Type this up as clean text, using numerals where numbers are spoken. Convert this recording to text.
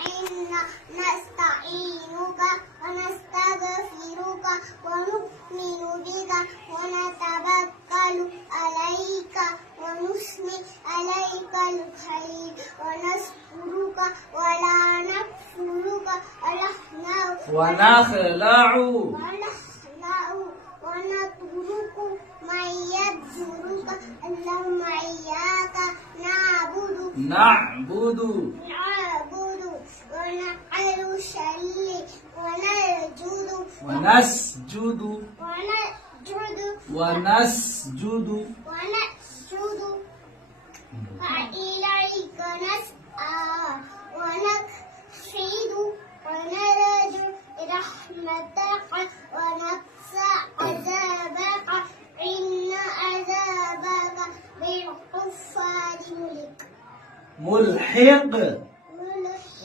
إنا نستعينك ونستغفرك ونؤمن بك ونتوكل عليك ونثني عليك الخير ونشكرك ولا نكفرك ونخلع ونترك من يكفرك اللهم إياك نعبد ونصلي ونسجد وإليك نسعى ونخفض ونرجو رحمتك ونخشى عذابك إن عذابك بالكفار ملحق